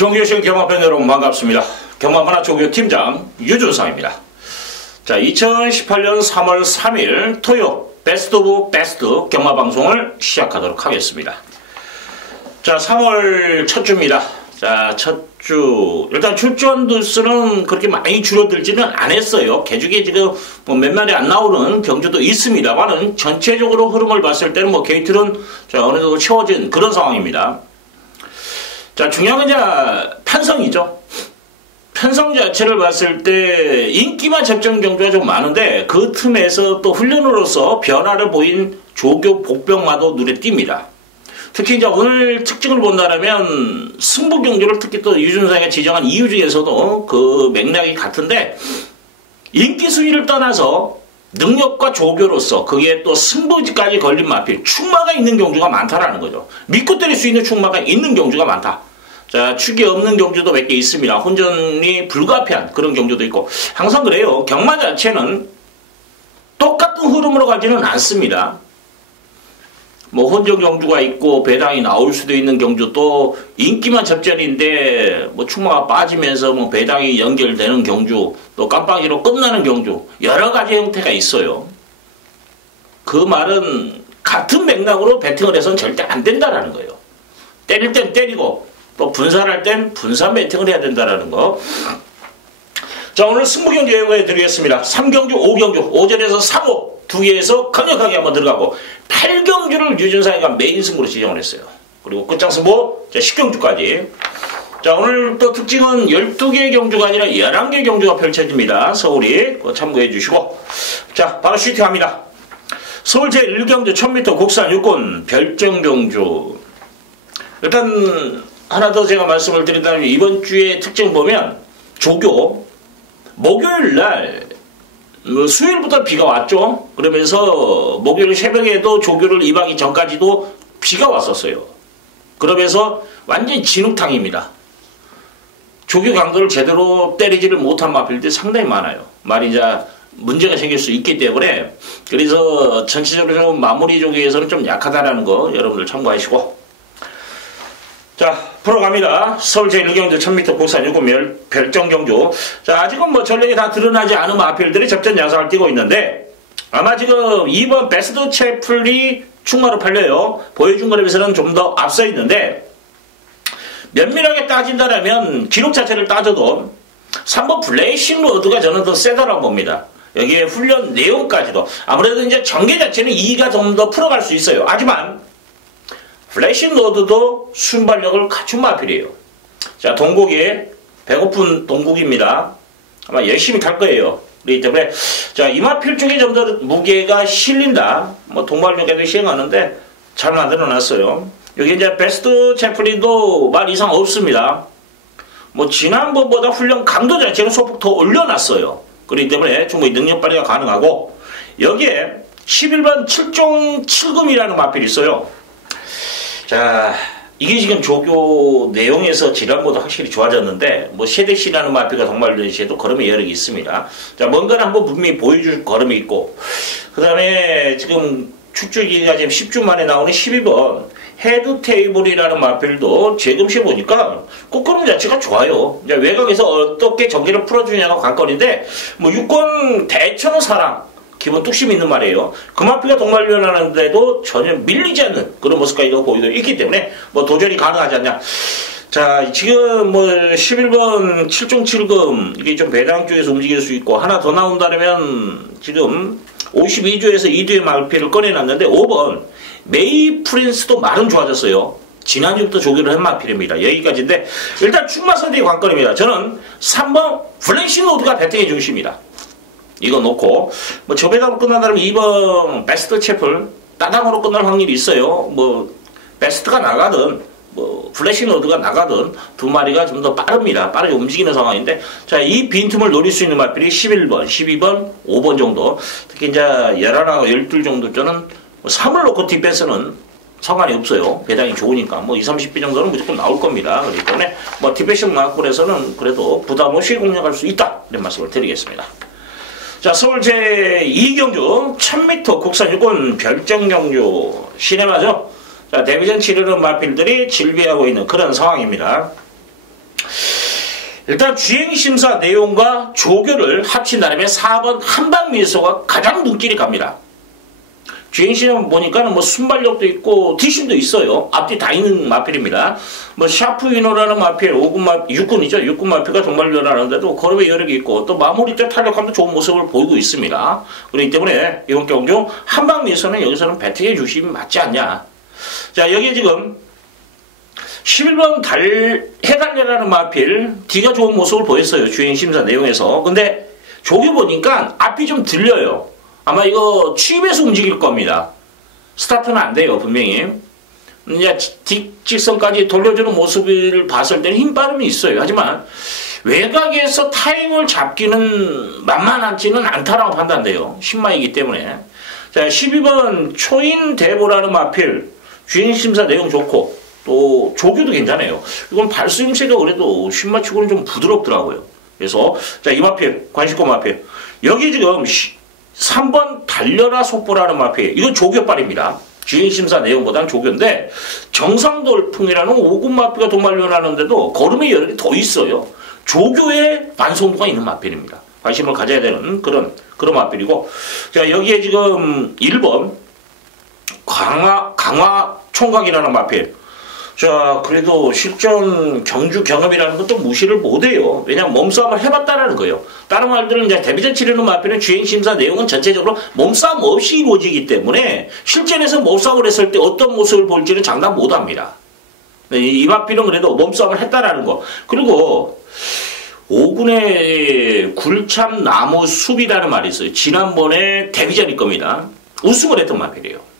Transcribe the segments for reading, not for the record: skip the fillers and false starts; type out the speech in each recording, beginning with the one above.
종교실 경마팬 여러분 반갑습니다. 경마만화 종교팀장 유준상입니다. 자, 2018년 3월 3일 토요 베스트 오브 베스트 경마방송을 시작하도록 하겠습니다. 자, 3월 첫 주입니다. 자, 첫 주 일단 출전 두수는 그렇게 많이 줄어들지는 않았어요. 개주기 지금 뭐 몇 마리 안 나오는 경주도 있습니다만은 전체적으로 흐름을 봤을 때는 뭐 게이트는 자, 어느 정도 채워진 그런 상황입니다. 자, 중요한 건 이제 편성이죠. 편성 자체를 봤을 때 인기만 접전 경주가 좀 많은데 그 틈에서 또 훈련으로서 변화를 보인 조교 복병마도 눈에 띕니다. 특히 이제 오늘 특징을 본다면 승부 경주를 특히 또 유준상이가 지정한 이유 중에서도 그 맥락이 같은데 인기 순위를 떠나서 능력과 조교로서 그게 또 승부지까지 걸린 마필 충마가 있는 경주가 많다라는 거죠. 믿고 때릴 수 있는 충마가 있는 경주가 많다. 자, 축이 없는 경주도 몇 개 있습니다. 혼전이 불가피한 그런 경주도 있고 항상 그래요. 경마 자체는 똑같은 흐름으로 가지는 않습니다. 뭐 혼전 경주가 있고 배당이 나올 수도 있는 경주 또 인기만 접전인데 뭐 충마가 빠지면서 뭐 배당이 연결되는 경주 또 깜빡이로 끝나는 경주 여러 가지 형태가 있어요. 그 말은 같은 맥락으로 배팅을 해서는 절대 안 된다라는 거예요. 때릴 땐 때리고 또 분산할 땐 분산 배팅을 해야 된다라는 거. 자, 오늘 승부경주 예고해 드리겠습니다. 3경주, 5경주, 오전에서 3호 두 개에서 강력하게 한번 들어가고 8경주를 유준상이가 메인 승부로 지정을 했어요. 그리고 끝장 승부 10경주까지. 자, 오늘 또 특징은 12개 경주가 아니라 11개 경주가 펼쳐집니다. 서울이 참고해 주시고. 자, 바로 슈팅합니다. 서울 제1경주 1000m 국산 육군 별정경주. 일단 하나 더 제가 말씀을 드린다면 이번 주의 특징 보면 조교 목요일날 수요일부터 비가 왔죠. 그러면서 목요일 새벽에도 조교를 임하기 전까지도 비가 왔었어요. 그러면서 완전 진흙탕입니다. 조교 강도를 제대로 때리지를 못한 마필들이 상당히 많아요. 말이 이제 문제가 생길 수 있기 때문에 그래서 전체적으로 좀 마무리 조교에서는 좀 약하다라는 거 여러분들 참고하시고. 자, 풀어갑니다. 서울 제1경주 1000m 국산 육군 별정경주. 자, 아직은 뭐 전력이 다 드러나지 않은 마필들이 접전 양상을 띄고 있는데 아마 지금 2번 베스트 채플이 충마로 팔려요. 보여준 거에 비해서는 좀 더 앞서 있는데 면밀하게 따진다면 기록 자체를 따져도 3번 블레이싱 로드가 저는 더 세다라고 봅니다. 여기에 훈련 내용까지도 아무래도 이제 전개 자체는 2가 좀 더 풀어갈 수 있어요. 하지만 플래싱 로드도 순발력을 갖춘 마필이에요. 자, 동국이 배고픈 동국입니다. 아마 열심히 탈 거예요. 그렇기 때문에 자, 이 마필 쪽에 좀 더 무게가 실린다. 뭐 동발력에도 시행하는데 잘 만들어놨어요. 여기 이제 베스트 채플리도 말 이상 없습니다. 뭐 지난번보다 훈련 강도 자체는 소폭 더 올려놨어요. 그렇기 때문에 충분히 능력 발휘가 가능하고 여기에 11번 7종 7금이라는 마필이 있어요. 자, 이게 지금 조교 내용에서 지난보다 확실히 좋아졌는데 뭐 세대시라는 마피가 동말전시에도 걸음이 여러 개 있습니다. 자, 뭔가를 한번 분명히 보여줄 걸음이 있고 그 다음에 지금 출주기가 지금 10주 만에 나오는 12번 헤드 테이블이라는 마필도 재검시해 보니까 꽃걸음 자체가 좋아요. 이제 외곽에서 어떻게 전개를 풀어주냐가 관건인데 뭐 유권 대처는 사랑 기본 뚝심이 있는 말이에요. 그 마피가 동말련하는데도 전혀 밀리지 않는 그런 모습까지도 보이고 있기 때문에 뭐 도전이 가능하지 않냐. 자, 지금 뭐 11번 7종 7금 이게 좀 배당 쪽에서 움직일 수 있고 하나 더 나온다면 지금 52조에서 2조의 마피를 꺼내놨는데 5번 메이 프린스도 말은 좋아졌어요. 지난주부터 조교를 한 마필입니다. 여기까지인데 일단 충마 선택의 관건입니다. 저는 3번 플래시 노드가 배팅의 중심이다. 이거 놓고 뭐 저 배당으로 끝난다면 2번 베스트 채플 따당으로 끝날 확률이 있어요. 뭐 베스트가 나가든 뭐 플래시 로드가 나가든 두 마리가 좀 더 빠릅니다. 빠르게 움직이는 상황인데 자, 이 빈틈을 노릴 수 있는 마필이 11번, 12번, 5번 정도 특히 이제 11하고 12 정도 저는 3을 놓고 디펜스는 상관이 없어요. 배당이 좋으니까 뭐 20, 30비 정도는 무조건 나올 겁니다. 그렇기 때문에 뭐 디펜스 마을골에서는 그래도 부담 없이 공략할 수 있다 이런 말씀을 드리겠습니다. 자, 서울 제2경주 1000m 국산 육군 별정경주 시네마죠. 자, 데뷔전 치르는 마필들이 질비하고 있는 그런 상황입니다. 일단 주행심사 내용과 조교를 합친다면 4번 한방미소가 가장 눈길이 갑니다. 주행시험 보니까는 뭐 순발력도 있고 뒷심도 있어요. 앞뒤 다 있는 마필입니다. 뭐 샤프 위너라는 마필, 5군 육군이죠. 6군 마필과 동반료라는데도 걸음의 여력이 있고 또 마무리 때 탄력감도 좋은 모습을 보이고 있습니다. 그렇기 때문에 이번 경주 한방미소는 여기서는 배팅해 주시면 맞지 않냐. 자, 여기에 지금 11번 해달려라는 마필 D가 좋은 모습을 보였어요. 주행심사 내용에서. 근데 조교 보니까 앞이 좀 들려요. 아마 이거 취입해서 움직일 겁니다. 스타트는 안 돼요, 분명히. 이제 뒷직선까지 돌려주는 모습을 봤을 때는 힘 빠름이 있어요. 하지만 외곽에서 타임을 잡기는 만만하지는 않다라고 판단돼요. 신마이기 때문에. 자, 12번 초인대보라는 마필 주행심사 내용 좋고 또 조교도 괜찮아요. 이건 발수임새가 그래도 신마치고는 좀 부드럽더라고요. 그래서 자, 이 마필 관심권 마필 여기 지금 3번 달려라 속보라는 마필 이건 조교빨입니다. 주행심사 내용보다는 조교인데 정상돌풍이라는 5군 마필가 도말려나는데도 걸음의 여력이 더 있어요. 조교의 완성도가 있는 마필입니다. 관심을 가져야 되는 그런 마필이고 자, 여기에 지금 1번 강화 총각이라는 마필. 자, 그래도 실전 경주 경험이라는 것도 무시를 못해요. 왜냐하면 몸싸움을 해봤다라는 거예요. 다른 말들은 이제 데뷔전 치르는 마필은 주행심사 내용은 전체적으로 몸싸움 없이 이루어지기 때문에 실전에서 몸싸움을 했을 때 어떤 모습을 볼지는 장담 못합니다. 이 마필은 그래도 몸싸움을 했다라는 거. 그리고 5군의 굴참 나무 숲이라는 말이 있어요. 지난번에 데뷔전일 겁니다. 우승을 했던 마필이에요.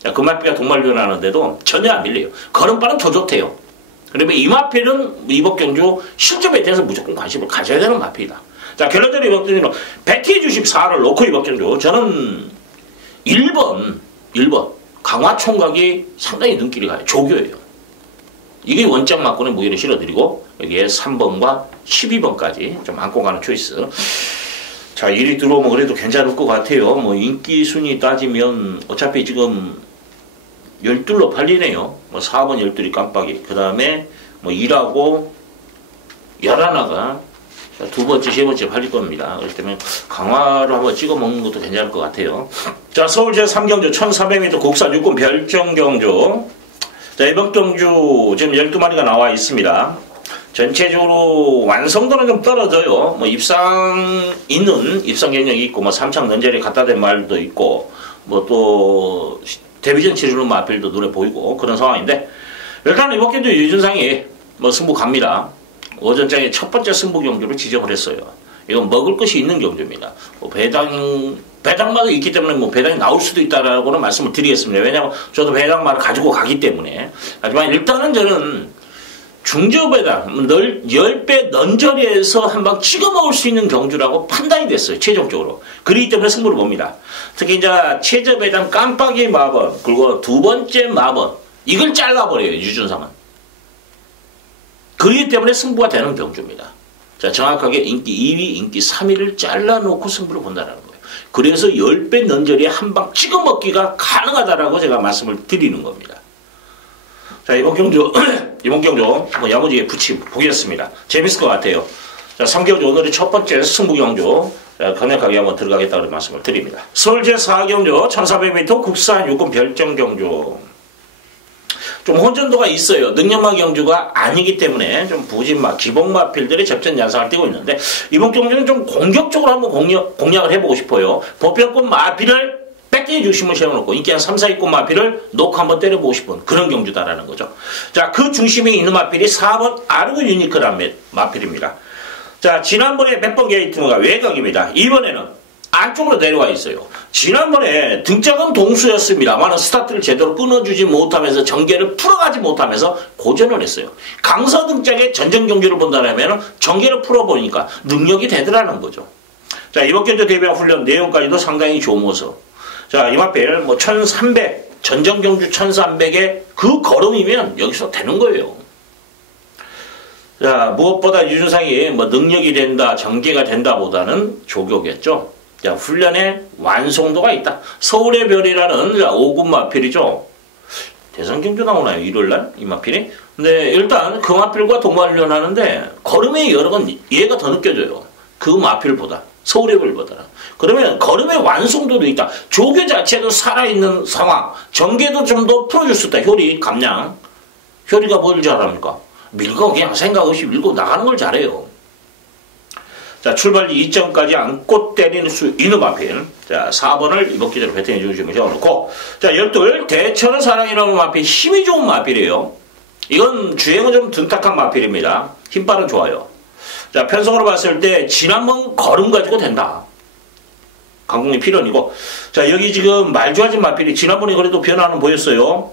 자, 그 마필가 동말련하는데도 전혀 안 밀려요. 걸음발은 더 좋대요. 그러면 이 마필은 이번 경주 실점에 대해서 무조건 관심을 가져야 되는 마필이다. 자, 결론적으로 이번 경주는 배티해 주십 4를 놓고 이번 경주 저는 1번 강화총각이 상당히 눈길이 가요. 조교예요. 이게 원장 맞고는 무게를 실어드리고 여기에 3번과 12번까지 좀 안고 가는 초이스. 자, 일이 들어오면 그래도 괜찮을 것 같아요. 뭐 인기 순위 따지면 어차피 지금 12로 팔리네요. 뭐 4번 12이 깜빡이. 그 다음에 뭐 1하고 11가 두 번째, 세 번째 팔릴 겁니다. 그렇기 때문에 강화로 한번 찍어 먹는 것도 괜찮을 것 같아요. 자, 서울 제3경주 1400m 국산 육군 별정경주. 자, 이번 경주 지금 12마리가 나와 있습니다. 전체적으로 완성도는 좀 떨어져요. 뭐 입상 경력이 있고 뭐 삼창 넌젤이 갖다 댄 말도 있고 뭐 또 데뷔전 치르는 마필도 눈에 보이고 그런 상황인데 일단 이번 경주 유준상이 뭐 승부 갑니다. 오전장에 첫 번째 승부 경주를 지정을 했어요. 이건 먹을 것이 있는 경주입니다. 뭐 배당마도 있기 때문에 뭐 배당이 나올 수도 있다라고는 말씀을 드리겠습니다. 왜냐하면 저도 배당마를 가지고 가기 때문에. 하지만 일단은 저는 중저배당 10배 넌저리에서 한방 찍어 먹을 수 있는 경주라고 판단이 됐어요. 최종적으로. 그렇기 때문에 승부를 봅니다. 특히 이제 최저배당 깜빡이 마번 그리고 두 번째 마번 이걸 잘라버려요. 유준상은. 그렇기 때문에 승부가 되는 경주입니다. 자, 정확하게 인기 2위, 인기 3위를 잘라놓고 승부를 본다는 거예요. 그래서 10배 넌저리에 한방 찍어 먹기가 가능하다라고 제가 말씀을 드리는 겁니다. 자, 이번 경주 뭐 야무지게 보겠습니다. 재밌을 것 같아요. 자, 3경주 오늘의 첫 번째 승부 경주 강력하게 한번 들어가겠다고 말씀을 드립니다. 서울 제4경주 1400m 국산 육군 별정 경주. 좀 혼전도가 있어요. 능력마 경주가 아니기 때문에 좀 부진마, 기복마필들의 접전 양상을 띄고 있는데 이번 경주는 좀 공격적으로 한번 공략을 해보고 싶어요. 보편권 마필을 뺏기는 중심을 세워놓고 인기 한 3, 4위권 마필을 놓고 한번 때려보고 싶은 그런 경주다라는 거죠. 자, 그 중심에 있는 마필이 4번 아르고 유니크라는 마필입니다. 자, 지난번에 몇 번 게이트가 외곽입니다. 이번에는 안쪽으로 내려와 있어요. 지난번에 등짝은 동수였습니다만 스타트를 제대로 끊어주지 못하면서 전개를 풀어가지 못하면서 고전을 했어요. 강서 등짝의 전전 경주를 본다면 전개를 풀어보니까 능력이 되더라는 거죠. 자, 이번 경주 대비한 훈련 내용까지도 상당히 좋은 모습. 자, 이 마필 뭐 1300, 전전 경주 1300의 그 걸음이면 여기서 되는 거예요. 자, 무엇보다 유준상이 뭐 능력이 된다, 전개가 된다 보다는 조교겠죠. 자, 훈련에 완성도가 있다. 서울의 별이라는 5군 마필이죠. 대선경주 나오나요? 일요일날? 이 마필이? 근데 일단 그 마필과 동반을 하는데 걸음의 여력은 얘가 더 느껴져요. 그 마필보다. 서울의불보다. 그러면 걸음의 완성도도 있다. 조교 자체도 살아있는 상황. 전개도 좀 더 풀어줄 수 있다. 효리, 감량. 효리가 뭘 잘합니까? 밀고 그냥 생각 없이 밀고 나가는 걸 잘해요. 자, 출발지 2점까지 안고 때릴 수 있는 마필. 자, 4번을 이번 기대로 배팅해 주시면 적어놓고. 자, 12. 대천을 사랑이라는 마필. 힘이 좋은 마필이에요. 이건 주행은 좀 둔탁한 마필입니다. 힘빨은 좋아요. 자, 편성으로 봤을 때 지난번 걸음 가지고 된다. 강국리 필연이고. 자, 여기 지금 말좋아진 마필이 지난번에 그래도 변화는 보였어요.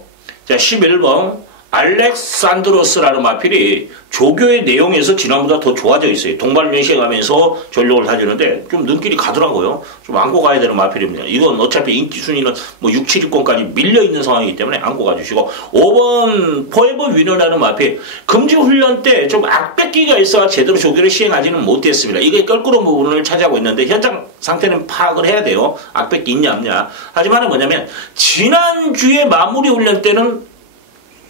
자, 11번. 알렉산드로스라는 마필이 조교의 내용에서 지난보다 더 좋아져 있어요. 동반을 시행하면서 전력을 다지는데 좀 눈길이 가더라고요. 좀 안고 가야 되는 마필입니다. 이건 어차피 인기 순위는 뭐 6, 7위권까지 밀려있는 상황이기 때문에 안고 가주시고. 5번 포에버 위너라는 마필. 금지훈련 때 좀 악백기가 있어 제대로 조교를 시행하지는 못했습니다. 이게 껄끄러운 부분을 차지하고 있는데 현장 상태는 파악을 해야 돼요. 악백기 있냐 없냐. 하지만 뭐냐면 지난주에 마무리 훈련 때는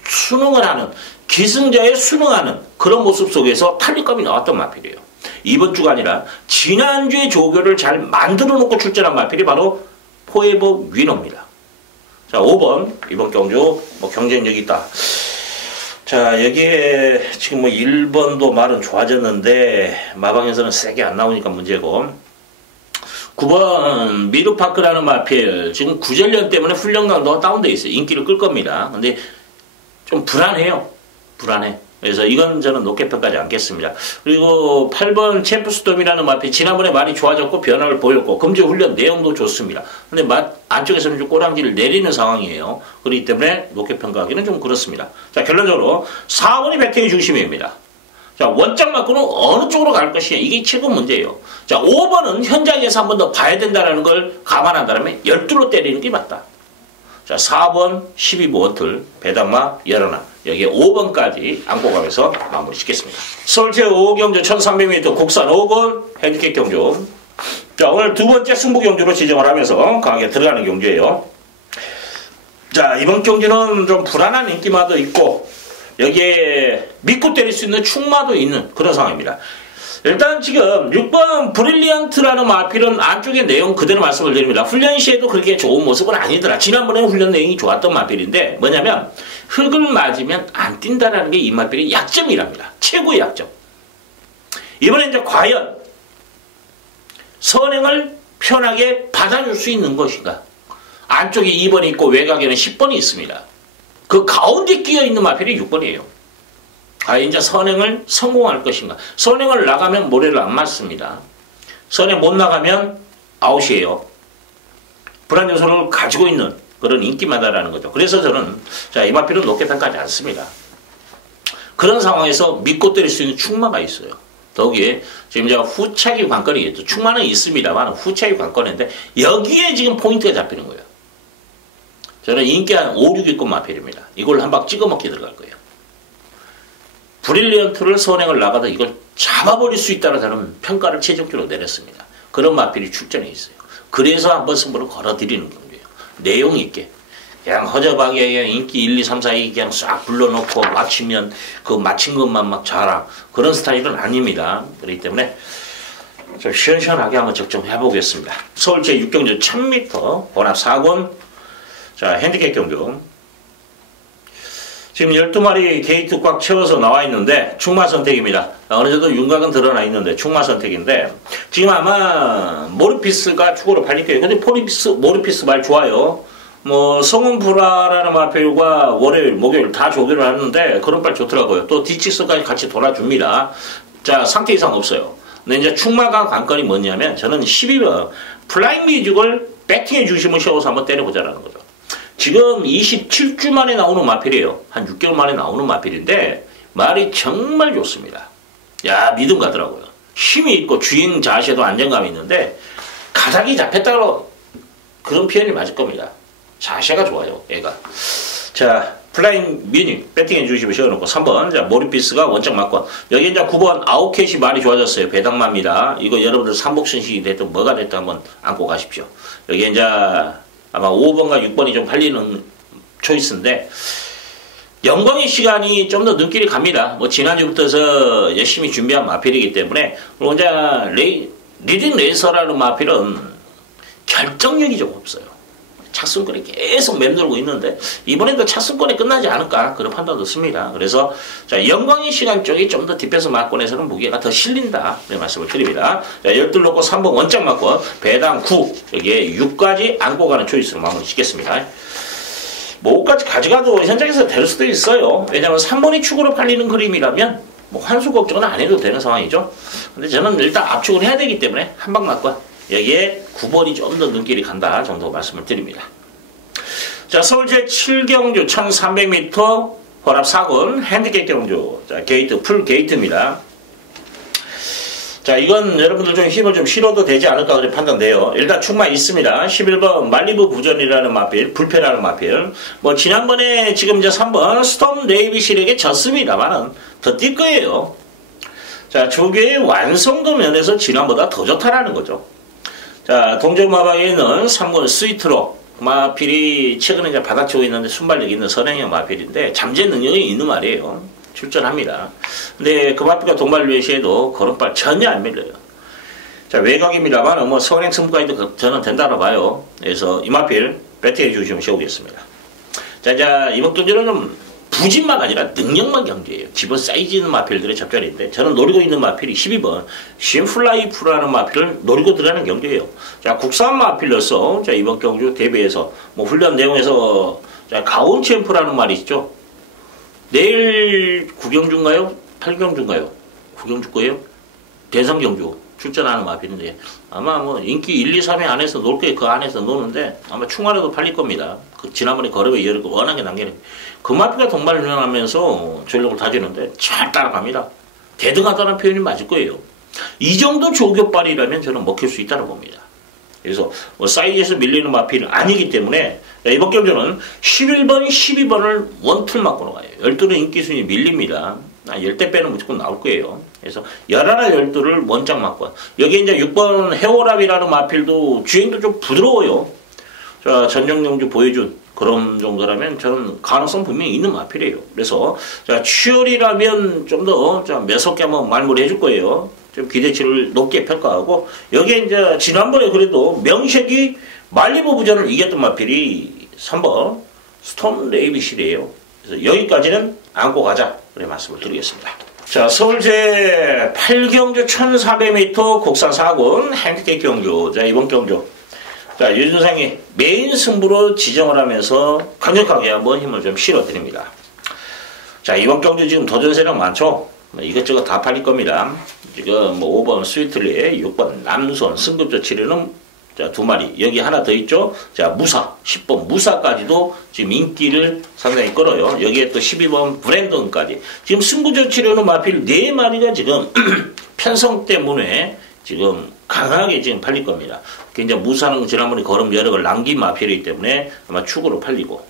수능을 하는, 기승자에 수능하는 그런 모습 속에서 탄력감이 나왔던 마필이에요. 이번 주가 아니라 지난주에 조교를 잘 만들어 놓고 출전한 마필이 바로 포에버 위너입니다. 자, 5번 이번 경주 뭐 경쟁력이 있다. 자, 여기에 지금 뭐 1번도 말은 좋아졌는데 마방에서는 세게 안 나오니까 문제고. 9번 미르파크라는 마필. 지금 구전련 때문에 훈련 강도가 다운되어 있어요. 인기를 끌 겁니다. 근데 좀 불안해요. 불안해. 그래서 이건 저는 높게 평가하지 않겠습니다. 그리고 8번 챔프스톰이라는 마필 지난번에 많이 좋아졌고 변화를 보였고 금지훈련 내용도 좋습니다. 근데 안쪽에서는 좀 꼬랑지를 내리는 상황이에요. 그렇기 때문에 높게 평가하기는 좀 그렇습니다. 자, 결론적으로 4번이 배팅의 중심입니다. 자, 원장 맞고는 어느 쪽으로 갈 것이냐. 이게 최고 문제예요. 자, 5번은 현장에서 한 번 더 봐야 된다는 걸 감안한다면 12로 때리는 게 맞다. 자, 4번 12번 원틀 배당마 열어놔. 여기에 5번까지 안고 가면서 마무리 짓겠습니다. 서울제 5경주 1300m 국산 5권 핸디캡 경주. 자, 오늘 두 번째 승부 경주로 지정을 하면서 강하게 들어가는 경주예요. 자, 이번 경주는 좀 불안한 인기마도 있고 여기에 믿고 때릴 수 있는 충마도 있는 그런 상황입니다. 일단 지금 6번 브릴리언트라는 마필은 안쪽의 내용 그대로 말씀을 드립니다. 훈련 시에도 그렇게 좋은 모습은 아니더라. 지난번에 훈련 내용이 좋았던 마필인데 뭐냐면 흙을 맞으면 안 뛴다라는 게 이 마필의 약점이랍니다. 최고의 약점. 이번에 이제 과연 선행을 편하게 받아줄 수 있는 것인가. 안쪽에 2번이 있고 외곽에는 10번이 있습니다. 그 가운데 끼어있는 마필이 6번이에요. 이제 선행을 성공할 것인가. 선행을 나가면 모래를 안 맞습니다. 선행 못 나가면 아웃이에요. 불안 요소를 가지고 있는 그런 인기마다라는 거죠. 그래서 저는 이 마필은 높게 평가하지 않습니다. 그런 상황에서 믿고 때릴 수 있는 충마가 있어요. 더기에 지금 제가 후차기 관건이겠죠. 충마는 있습니다만 후차기 관건인데 여기에 지금 포인트가 잡히는 거예요. 저는 인기 한 5, 6위권 마필입니다. 이걸 한 방 찍어먹기 들어갈 거예요. 브릴리언트를 선행을 나가다 이걸 잡아버릴 수 있다는 저는 평가를 최종적으로 내렸습니다. 그런 마필이 출전해 있어요. 그래서 한번 승부를 걸어드리는 경우예요. 내용 있게. 그냥 허접하게 그냥 인기 1, 2, 3, 4, 2 그냥 싹 불러놓고 맞추면 그 맞힌 것만 막 자랑. 그런 스타일은 아닙니다. 그렇기 때문에 좀 시원시원하게 한번 적정해 보겠습니다. 서울 제6경주 1000m 혼합 4권. 자, 핸디캡 경주. 지금 12마리 게이트 꽉 채워서 나와 있는데 충마 선택입니다. 어느 정도 윤곽은 드러나 있는데 충마 선택인데 지금 아마 모르피스가 추고로 팔릴 거예요. 근데 모르피스 말 좋아요. 뭐 성운프라라는 마필과 월요일, 목요일 다 조교를 하는데 그런 말 좋더라고요. 또 D6까지 같이 돌아줍니다. 자, 상태 이상 없어요. 근데 이제 충마가 관건이 뭐냐면 저는 12번 플라잉 뮤직을 배팅해 주시면 씌워서 한번 때려보자라는 거죠. 지금 27주 만에 나오는 마필이에요. 한 6개월 만에 나오는 마필인데 말이 정말 좋습니다. 야, 믿음 가더라고요. 힘이 있고 주행 자세도 안정감이 있는데 가닥이 잡혔다고 그런 표현이 맞을 겁니다. 자세가 좋아요, 얘가. 자, 플라잉 미니 배팅해 주시면 씌워놓고 3번 자 모리피스가 원적 맞고 여기 이제 9번 아웃캣이 많이 좋아졌어요. 배당마입니다. 이거 여러분들 삼복순식이 됐든 뭐가 됐든 한번 안고 가십시오. 여기 이제 아마 5번과 6번이 좀 팔리는 초이스인데 영광의 시간이 좀 더 눈길이 갑니다. 뭐 지난주부터 해서 열심히 준비한 마필이기 때문에 그리고 이제 리딩 레이서라는 마필은 결정력이 좀 없어요. 착순권이 계속 맴돌고 있는데 이번에도 착순권이 끝나지 않을까 그런 판단도 씁니다. 그래서 자, 영광의 시간 쪽이 좀 더 딥에서 막권에서는 무게가 더 실린다 이런 말씀을 드립니다. 자, 12 놓고 3번 원점 막권 배당 9 여기에 6까지 안고 가는 초이스로 마무리 짓겠습니다. 뭐 5까지 가져가도 현장에서 될 수도 있어요. 왜냐하면 3번이 축으로 팔리는 그림이라면 뭐 환수 걱정은 안 해도 되는 상황이죠. 근데 저는 일단 압축을 해야 되기 때문에 한방 막권 여기에 9번이 좀 더 눈길이 간다 정도 말씀을 드립니다. 자, 서울 제7경주 1300m 혼합 4군 핸디캡 경주. 자, 게이트, 풀 게이트입니다. 자, 이건 여러분들 좀 힘을 좀 실어도 되지 않을까 그렇게 판단돼요. 일단 충마 있습니다. 11번 말리부 부전이라는 마필, 불패라는 마필. 뭐 지난번에 지금 이제 3번 스톰 네이비실에게 졌습니다만은 더 뛸 거예요. 자, 조교의 완성도 면에서 지난보다 더 좋다라는 거죠. 자, 동전마방에 있는 3군 스위트로 마필이 최근에 이제 받아치고 있는데 순발력 있는 선행형 마필인데 잠재 능력이 있는 말이에요. 출전합니다. 근데 그 마필과 동발류의 시에도 걸음발 전혀 안 밀려요. 자, 외곽입니다만 뭐 선행 승부까지도 저는 된다고 봐요. 그래서 이 마필 배팅해 주시면 세우겠습니다. 자, 이번 경기는 좀 부진만 아니라 능력만 경기예요. 기본 사이즈 있는 마필들의 접전인데 저는 노리고 있는 마필이 12번 쉼플라이프라는 마필을 노리고 들어가는 경기예요. 자, 국산 마필로서 자, 이번 경주 대비해서 뭐 훈련 내용에서 자, 가온 챔프라는 말이 있죠. 내일 9경주인가요? 8경주인가요? 9경주 거예요? 대성경주 출전하는 마필인데 아마 뭐 인기 1, 2, 3위 안에서 놀 게 그 안에서 노는데 아마 충화라도 팔릴 겁니다. 그 지난번에 걸음에 이어르고 워낙에 남기는 그 마필과 동반을 훈련하면서 전력을 다지는데 잘 따라갑니다. 대등하다는 표현이 맞을 거예요. 이 정도 조교빨이라면 저는 먹힐 수 있다고 봅니다. 그래서 뭐 사이즈에서 밀리는 마필은 아니기 때문에 이번 경주는 11번, 12번을 원툴 맞고 나가요. 12는 인기순위 밀립니다. 10대 빼는 무조건 나올 거예요. 그래서 11, 12를 원장 맞고 여기 이제 6번 해오랍이라는 마필도 주행도 좀 부드러워요. 자, 전정용주 보여준 그런 정도라면 저는 가능성 분명히 있는 마필이에요. 그래서 자, 추열이라면 좀 더 매섭게 한번 말무리 해줄 거예요. 좀 기대치를 높게 평가하고 여기에 이제 지난번에 그래도 명색이 말리부 부전을 이겼던 마필이 3번 스톰 레이비실이에요. 그래서 여기까지는 안고 가자 그래 말씀을 드리겠습니다. 자, 서울 제8경주 1400m 국산 4군 핸디캡 경주. 자, 이번 경주 자, 유준상이 메인 승부로 지정을 하면서 강력하게 한번 힘을 좀 실어드립니다. 자, 이번 경주 지금 도전 세력 많죠? 이것저것 다 팔릴 겁니다. 지금 뭐 5번 스위트리, 6번 남손, 승급조 치르는 자, 2마리. 여기 하나 더 있죠? 자, 무사, 10번 무사까지도 지금 인기를 상당히 끌어요. 여기에 또 12번 브랜던까지. 지금 승부조 치르는 마필 4마리가 지금 편성 때문에 지금 강하게 지금 팔릴 겁니다. 이제 무사는 지난번에 걸음 여력을 남긴 마필이기 때문에 아마 축으로 팔리고.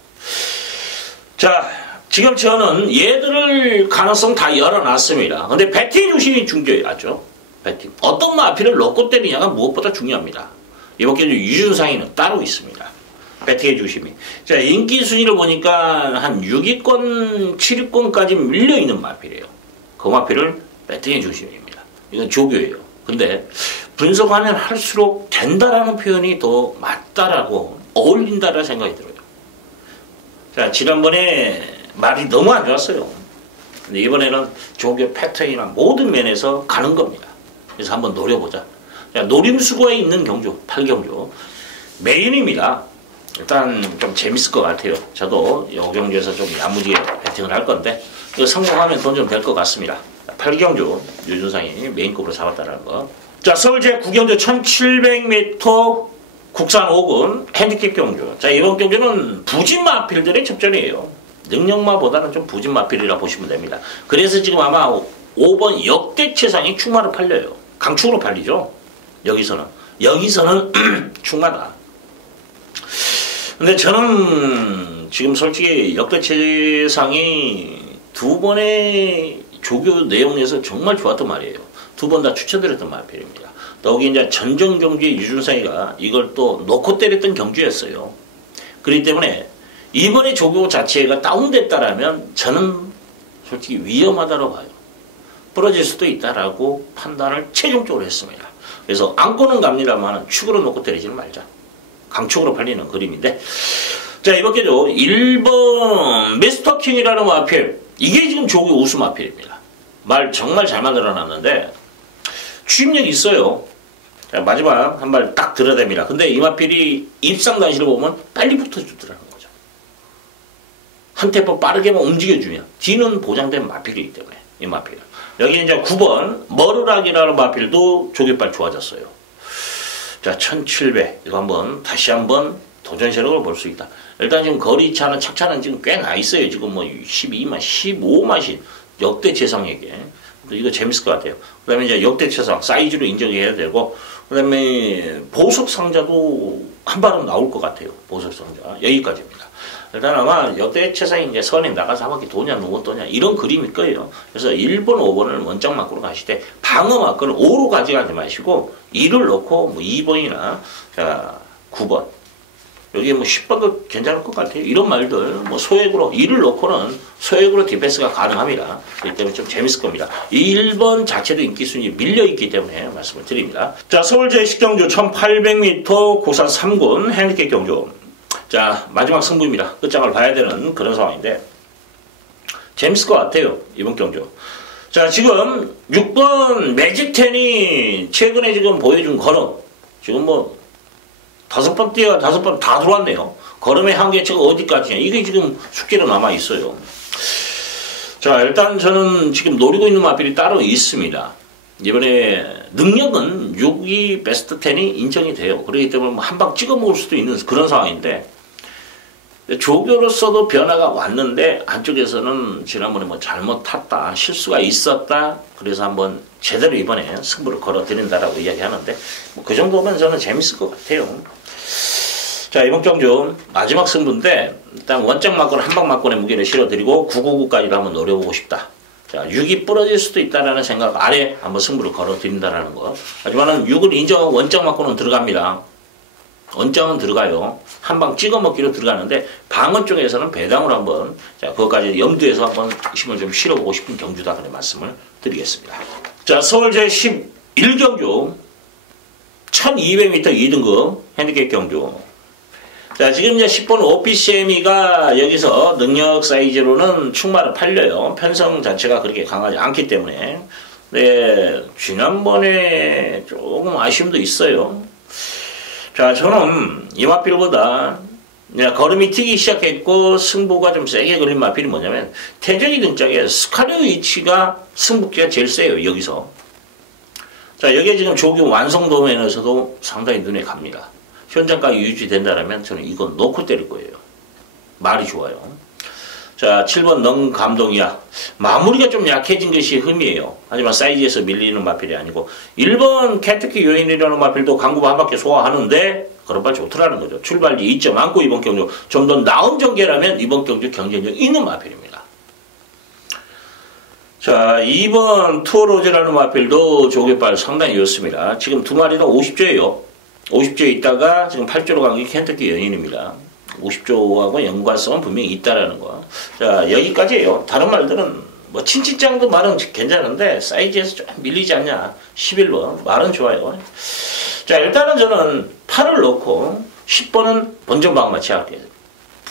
자, 지금 저는 얘들을 가능성 다 열어놨습니다. 근데 배팅 중심이 중요하죠. 배팅. 어떤 마필을 넣고 때리냐가 무엇보다 중요합니다. 이번 경주 유준상이는 따로 있습니다. 배팅의 중심이. 자, 인기 순위를 보니까 한 6위권, 7위권까지 밀려있는 마필이에요. 그 마필을 배팅의 중심입니다. 이건 조교예요. 근데 분석하면 할수록 된다라는 표현이 더 맞다라고 어울린다라는 생각이 들어요. 자, 지난번에 말이 너무 안 좋았어요. 근데 이번에는 조교 패턴이나 모든 면에서 가는 겁니다. 그래서 한번 노려보자. 자, 노림수고에 있는 경주, 8경주. 메인입니다. 일단 좀 재밌을 것 같아요. 저도 이 경주에서 좀 야무지게 배팅을 할 건데, 이거 성공하면 돈 좀 될 것 같습니다. 8경주, 유준상이 메인급으로 잡았다는 거. 자, 서울 제9경주 1700m 국산 5군 핸디캡 경주. 자, 이번 경주는 부진 마필들의 접전이에요. 능력마보다는 좀 부진 마필이라 보시면 됩니다. 그래서 지금 아마 5번 역대 최상이 충마로 팔려요. 강축으로 팔리죠. 여기서는 충마다. 근데 저는 지금 솔직히 역대 최상이 2번의 조교 내용에서 정말 좋았던 말이에요. 2번 다 추천드렸던 마필입니다. 더욱이 이제 전정 경주의 유준상이가 이걸 또 놓고 때렸던 경주였어요. 그렇기 때문에 이번에 조교 자체가 다운됐다라면 저는 솔직히 위험하다고 봐요. 부러질 수도 있다라고 판단을 최종적으로 했습니다. 그래서 안고는 갑니다만 축으로 놓고 때리지는 말자. 강축으로 팔리는 그림인데, 자, 이번 게죠. 1번 미스터킹이라는 마필. 이게 지금 조교 우수 마필입니다. 말 정말 잘 만들어놨는데 추임력이 있어요. 자, 마지막 한 발 딱 들어댑니다. 근데 이 마필이 입상 단시를 보면 빨리 붙어주더라는 거죠. 한 템포 빠르게만 움직여주면 뒤는 보장된 마필이기 때문에 이 마필. 여기 이제 9번 머르락이라는 마필도 조교빨 좋아졌어요. 자, 1700 이거 한번 다시 한번 도전 세력을 볼 수 있다. 일단 지금 거리차는 착차는 지금 꽤 나 있어요. 지금 뭐 12만, 15만씩 역대 최상에게. 이거 재밌을 것 같아요. 그 다음에 이제 역대 최상 사이즈로 인정해야 되고, 그 다음에 보석 상자도 한 발은 나올 것 같아요. 보석 상자 여기까지입니다. 일단 아마 역대 최상이 이제 선에 나가서 한 바퀴 도냐 누구 도냐 이런 그림일 거예요. 그래서 1번, 5번을 원장 마크로 가시되 방어 마크를 5로 가져가지 마시고 2를 넣고 뭐 2번이나 자 9번 여기에 뭐 10번도 괜찮을 것 같아요. 이런 말들 뭐 소액으로 2를 넣고는 소액으로 디펜스가 가능합니다. 그렇기 때문에 좀 재밌을 겁니다. 1번 자체도 인기순위 밀려있기 때문에 말씀을 드립니다. 자, 서울 제10경주 1800m 고산 3군 핸디캡 경주. 자, 마지막 승부입니다. 끝장을 봐야 되는 그런 상황인데 재밌을 것 같아요. 이번 경주. 자, 지금 6번 매직텐이 최근에 지금 보여준 걸음 지금 뭐 5번 뛰어 5번 다 들어왔네요. 걸음의 한계치가 어디까지냐 이게 지금 숙제로 남아있어요. 자, 일단 저는 지금 노리고 있는 마필이 따로 있습니다. 이번에 능력은 6위 베스트 10이 인정이 돼요. 그렇기 때문에 뭐 한 방 찍어 먹을 수도 있는 그런 상황인데 조교로서도 변화가 왔는데 안쪽에서는 지난번에 뭐 잘못 탔다 실수가 있었다 그래서 한번 제대로 이번에 승부를 걸어드린다라고 이야기하는데 뭐 그 정도면 저는 재밌을 것 같아요. 자, 이번 경주 마지막 승부인데 일단 원장 막권 한방 막권의 무게를 실어드리고 999까지도 한번 노려보고 싶다. 자, 6이 부러질 수도 있다라는 생각 아래 한번 승부를 걸어드린다라는 거. 하지만은 6을 인정하고 원장 막고는 들어갑니다. 원장은 들어가요. 한 방 찍어 먹기로 들어가는데 방어 쪽에서는 배당으로 한번 자, 그것까지 염두에서 한번 힘을 좀 실어보고 싶은 경주다 그런 말씀을 드리겠습니다. 자, 서울 제11경주 1200m 2등급 핸디캡 경주. 자, 지금 이제 10번 OPCM이가 여기서 능력 사이즈로는 충마를 팔려요. 편성 자체가 그렇게 강하지 않기 때문에. 네, 지난번에 조금 아쉬움도 있어요. 자, 저는 이 마필보다 걸음이 튀기 시작했고 승부가 좀 세게 걸린 마필이 뭐냐면 태전이 등짝에 스카리오 위치가 승부기가 제일 세요. 여기서. 자, 여기에 지금 조교 완성 도면에서도 상당히 눈에 갑니다. 현장까지 유지된다면 저는 이건 놓고 때릴 거예요. 말이 좋아요. 자, 7번 능 감동이야. 마무리가 좀 약해진 것이 흠이에요. 하지만 사이즈에서 밀리는 마필이 아니고 1번 캐트키 요인이라는 마필도 강구바 한 바퀴 소화하는데 그런 발 좋더라는 거죠. 출발지 2점 안고 이번 경주 좀 더 나은 전개라면 이번 경주 경쟁력 있는 마필입니다. 자, 2번 투어로즈라는 마필도 조개발 상당히 좋습니다. 지금 두 마리 다 50조예요. 50조에 있다가 지금 8조로 간 게 켄터키 연인입니다. 50조하고 연관성은 분명히 있다라는 거. 자, 여기까지예요. 다른 말들은 뭐 친치짱도 말은 괜찮은데 사이즈에서 좀 밀리지 않냐. 11번 말은 좋아요. 자, 일단은 저는 8을 넣고 10번은 본전방어만 취하고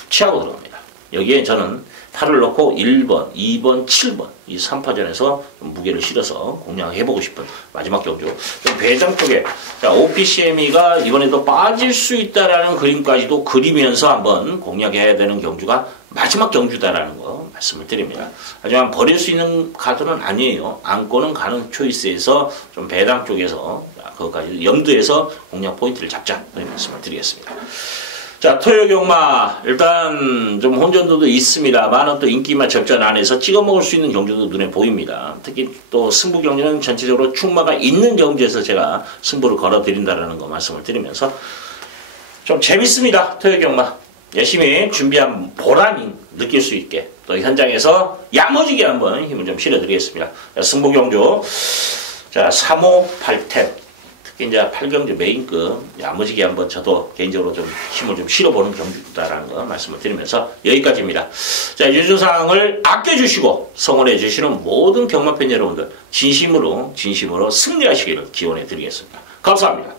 들어갑니다. 여기에 저는 8을 넣고 1번, 2번, 7번 이 3파전에서 무게를 실어서 공략해보고 싶은 마지막 경주. 배당 쪽에 자, OPCM이가 이번에도 빠질 수 있다라는 그림까지도 그리면서 한번 공략해야 되는 경주가 마지막 경주다라는 거 말씀을 드립니다. 하지만 버릴 수 있는 카드는 아니에요. 안고는 가는 초이스에서 좀 배당 쪽에서 그것까지 염두에서 공략 포인트를 잡자 그런 말씀을 드리겠습니다. 자, 토요경마 일단 좀 혼전도도 있습니다만 또 인기만 접전 안에서 찍어 먹을 수 있는 경주도 눈에 보입니다. 특히 또 승부 경주는 전체적으로 충마가 있는 경주에서 제가 승부를 걸어드린다라는 거 말씀을 드리면서 좀 재밌습니다. 토요경마 열심히 준비한 보람이 느낄 수 있게 또 현장에서 야무지게 한번 힘을 좀 실어드리겠습니다. 승부 경주 자 3호 8탭 특히 이제 8경주 메인급 야무지게 한번 저도 개인적으로 좀 힘을 좀 실어보는 경주다라는 거 말씀을 드리면서 여기까지입니다. 자, 유준상을 아껴주시고 성원해주시는 모든 경마팬 여러분들 진심으로 승리하시기를 기원해 드리겠습니다. 감사합니다.